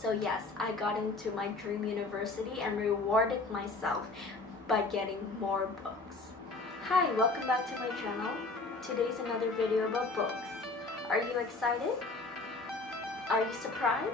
So yes, I got into my dream university and rewarded myself by getting more books. Hi, welcome back to my channel. Today's another video about books. Are you excited? Are you surprised?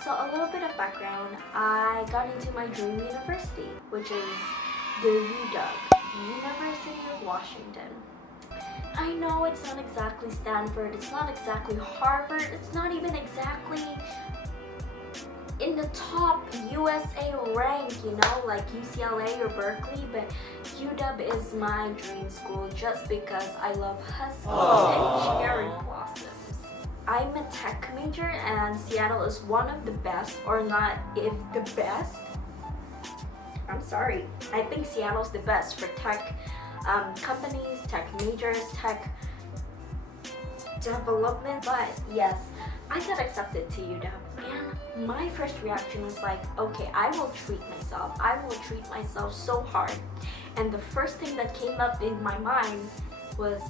So a little bit of background, I got into my dream university, which is the UW, University of Washington. I know it's not exactly Stanford, it's not exactly Harvard, it's not even exactly in the top USA rank, you know, like UCLA or Berkeley, but UW is my dream school just because I love huskies and cherry blossoms. I'm a tech major and Seattle is one of the best, or not if the best. I'm sorry, I think Seattle's the best for tech companies, tech majors, tech development. But yes, I got accepted to UW and my first reaction was like, okay, I will treat myself. I will treat myself so hard. And the first thing that came up in my mind was,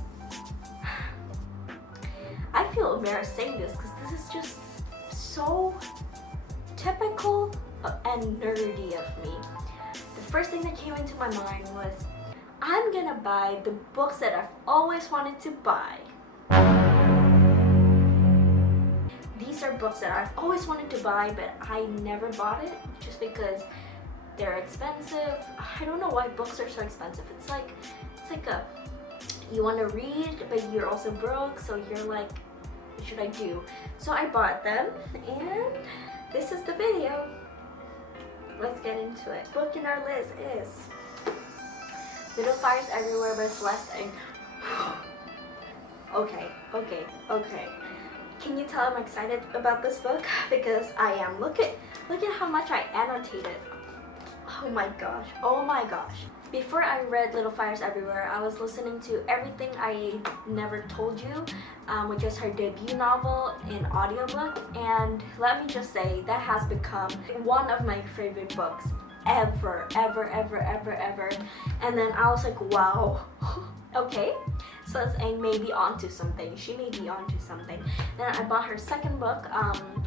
I feel embarrassed saying this because this is just so typical and nerdy of me. The first thing that came into my mind was, I'm gonna buy the books that I've always wanted to buy. These are books that I've always wanted to buy, but I never bought it just because they're expensive. I don't know why books are so expensive. It's like you want to read, but you're also broke, so you're like, what should I do? So I bought them, and this is the video. Let's get into it. Book in our list is Little Fires Everywhere by Celeste. Okay. Can you tell I'm excited about this book? Because I am. Look at how much I annotated. Oh my gosh. Before I read Little Fires Everywhere, I was listening to Everything I Never Told You, which is her debut novel in audiobook, and let me just say that has become one of my favorite books ever. And then I was like, wow. Okay, so Celeste may be onto something. She may be onto something. Then I bought her second book,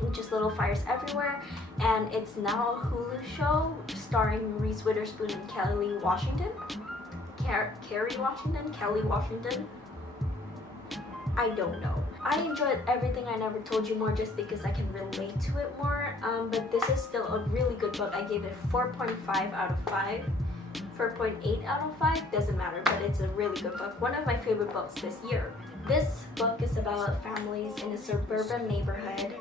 which is Little Fires Everywhere, and it's now a Hulu show starring Reese Witherspoon and Kelly Washington. Kelly Washington? I don't know. I enjoyed Everything I Never Told You more just because I can relate to it more, but this is still a really good book. I gave it 4.5 out of 5. 4.8 out of 5, doesn't matter, but it's a really good book. One of my favorite books this year. This book is about families in a suburban neighborhood.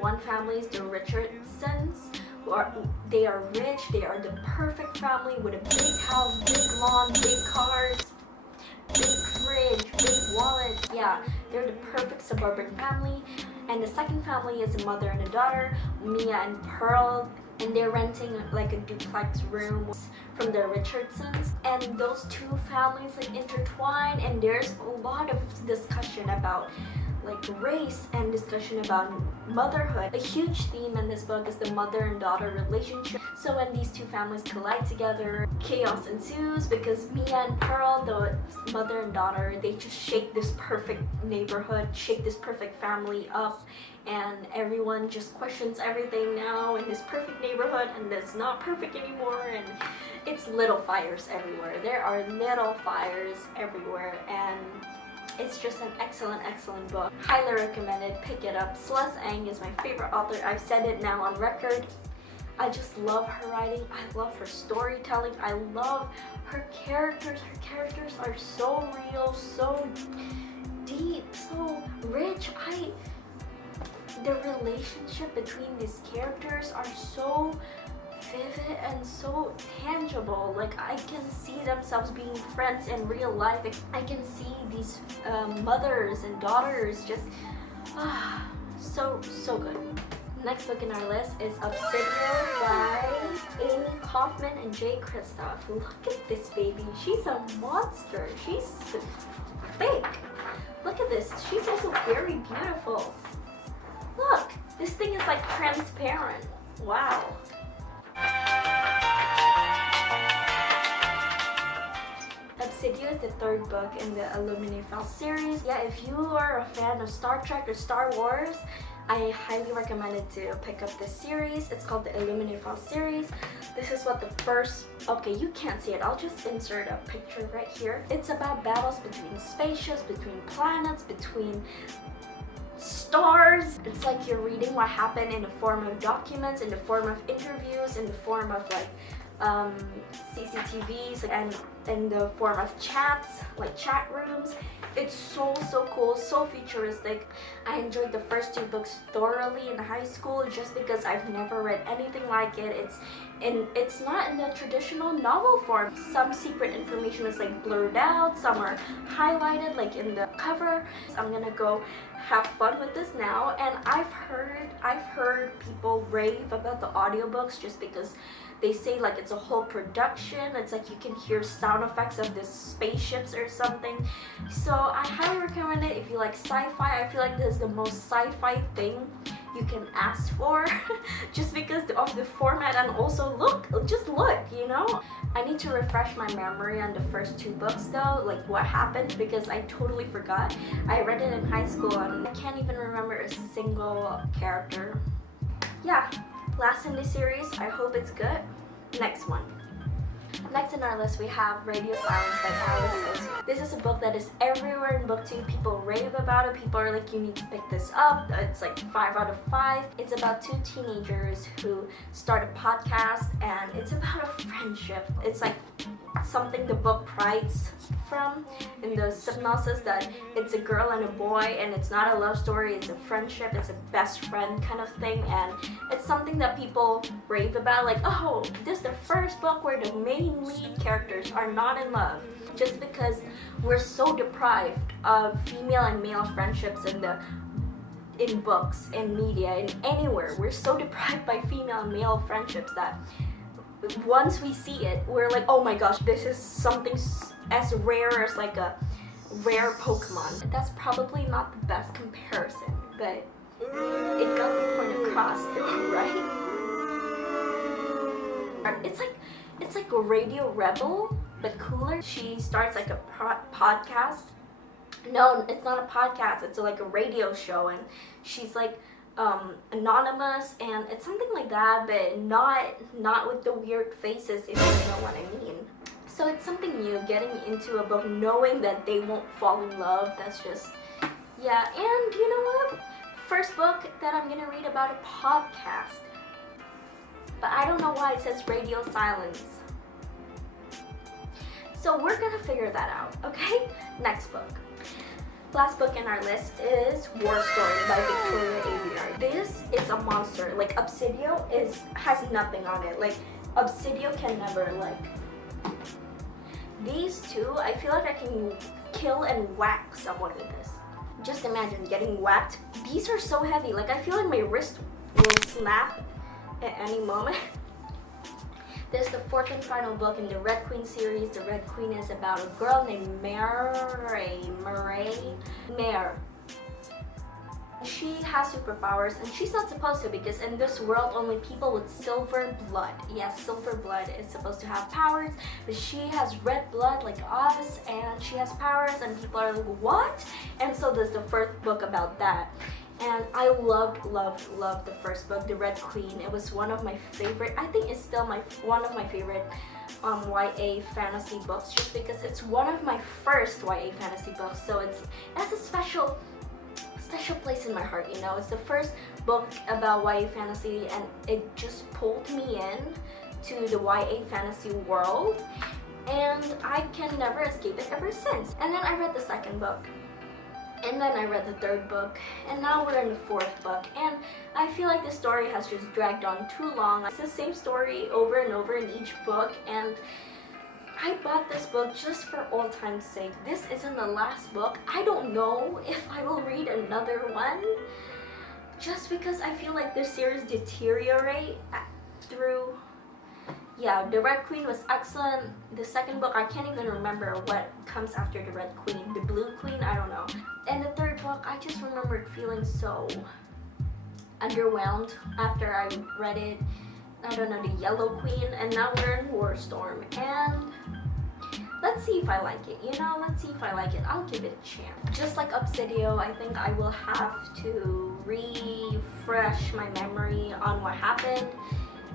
One family is the Richardsons. They are rich, they are the perfect family with a big house, big lawn, big cars, big fridge, big wallet. Yeah, they're the perfect suburban family. And the second family is a mother and a daughter, Mia and Pearl, and they're renting like a duplex room from the Richardsons. And those two families like intertwine, and there's a lot of discussion about like race and discussion about motherhood. A huge theme in this book is the mother and daughter relationship. So when these two families collide together, chaos ensues because Mia and Pearl, the mother and daughter, they just shake this perfect neighborhood, shake this perfect family up, and everyone just questions everything now in this perfect neighborhood, and it's not perfect anymore, and it's little fires everywhere. There are little fires everywhere, and it's just an excellent book. Highly recommended. Pick it up. Celeste is my favorite author. I've said it now on record. I just love her writing. I love her storytelling. I love her characters. Her characters are so real, so deep, so rich. The relationship between these characters are so vivid and so tangible. Like, I can see themselves being friends in real life. I can see these mothers and daughters just so good. Next book in our list is Obsidio by Amie Kaufman and Kristoff. Look at this baby. She's a monster. She's fake. Look at this. She's also very beautiful. Look, this thing is like transparent. Wow. Obsidio is the third book in the Illuminae Files series. Yeah, if you are a fan of Star Trek or Star Wars, I highly recommended to pick up this series. It's called the Illuminate File series. This is what the first, okay, you can't see it. I'll just insert a picture right here. It's about battles between spaceships, between planets, between stars. It's like you're reading what happened in the form of documents, in the form of interviews, in the form of like CCTVs, and in the form of chats, like chat rooms. It's so cool, so futuristic. I enjoyed the first 2 books thoroughly in high school just because I've never read anything like it. It's not in the traditional novel form. Some secret information is like blurred out, some are highlighted like in the cover. I'm gonna go have fun with this now, and I've heard people rave about the audiobooks just because they say like it's a whole production. It's like you can hear sound effects of the spaceships or something. So I highly recommend it if you like sci-fi. I feel like this is the most sci-fi thing you can ask for just because of the format, and also just look, you know. I need to refresh my memory on the first 2 books though, like what happened, because I totally forgot. I read it in high school and I can't even remember a single character. Yeah, last in the series. I hope it's good. Next one. Next in our list we have Radio Silence by Alice. This is a book that is everywhere in BookTube. People rave about it. People are like, you need to pick this up. It's like 5 out of 5. It's about 2 teenagers who start a podcast, and it's about a friendship. It's like something the book prides from in the synopsis, that it's a girl and a boy, and it's not a love story, it's a friendship, it's a best friend kind of thing, and it's something that people rave about, like, oh, this is the first book where the main lead characters are not in love, just because we're so deprived of female and male friendships in books, in media, in anywhere. We're so deprived by female and male friendships that once we see it, we're like, oh my gosh, this is something as rare as like a rare Pokemon. That's probably not the best comparison, but it got the point across, right? It's like a Radio Rebel, but cooler. She starts like a podcast. No, it's not a podcast. It's like a radio show, and she's like anonymous, and it's something like that, but not with the weird faces, if you know what I mean. So it's something new, getting into a book knowing that they won't fall in love. That's just, yeah. And you know what, first book that I'm gonna read about a podcast, but I don't know why it says Radio Silence, so we're gonna figure that out, okay? Next book. Last book in our list is War Story by Victoria Aveyard. This is a monster. Like, Obsidio has nothing on it. Like, Obsidio can never, like, these 2, I feel like I can kill and whack someone with this. Just imagine getting whacked. These are so heavy. Like, I feel like my wrist will snap at any moment. This is the 4th and final book in the Red Queen series. The Red Queen is about a girl named Mare. She has superpowers, and she's not supposed to, because in this world only people with silver blood, yes, silver blood, is supposed to have powers, but she has red blood like us, and she has powers, and people are like, what? And so there's the 1st book about that. And I loved the first book, The Red Queen. It was one of my favorite, I think it's still one of my favorite YA fantasy books, just because it's one of my first YA fantasy books, so it has a special place in my heart, you know. It's the first book about YA fantasy, and it just pulled me in to the YA fantasy world, and I can never escape it ever since. And then I read the 2nd book, and then I read the 3rd book, and now we're in the 4th book, and I feel like the story has just dragged on too long. It's the same story over and over in each book, and I bought this book just for old time's sake. This isn't the last book. I don't know if I will read another one, just because I feel like the series deteriorate through. Yeah, The Red Queen was excellent. The 2nd book, I can't even remember what comes after The Red Queen. The Blue Queen, I don't know. And the 3rd book, I just remembered feeling so underwhelmed after I read it. I don't know, The Yellow Queen, and now we're in War Storm. And let's see if I like it, you know, let's see if I like it. I'll give it a chance. Just like Obsidio, I think I will have to refresh my memory on what happened.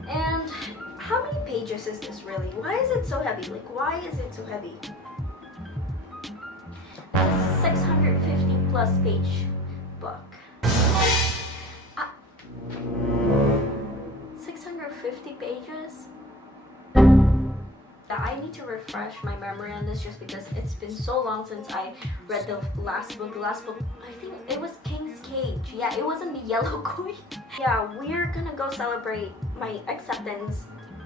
And how many pages is this really? Why is it so heavy? Like, why is it so heavy? It's a 650 plus page book. 650 pages? I need to refresh my memory on this just because it's been so long since I read the last book. I think it was King's Cage. Yeah, it wasn't the Yellow Queen. Yeah, we're gonna go celebrate my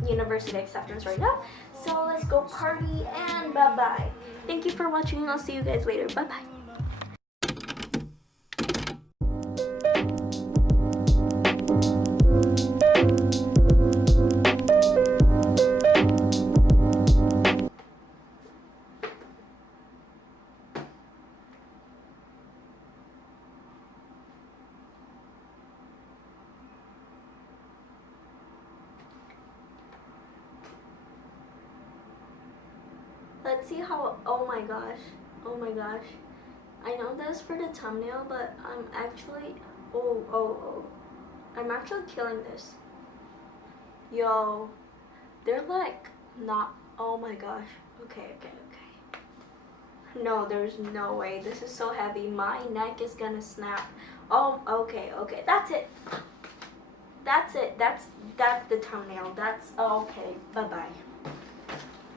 university acceptance right now. So let's go party and bye-bye. Thank you for watching and I'll see you guys later. Bye-bye. Let's see how, oh my gosh, I know that's for the thumbnail, but I'm actually, I'm actually killing this. Yo, they're like not, oh my gosh, okay. No, there's no way, this is so heavy, my neck is gonna snap. Oh, okay, that's it, that's the thumbnail, okay, bye-bye.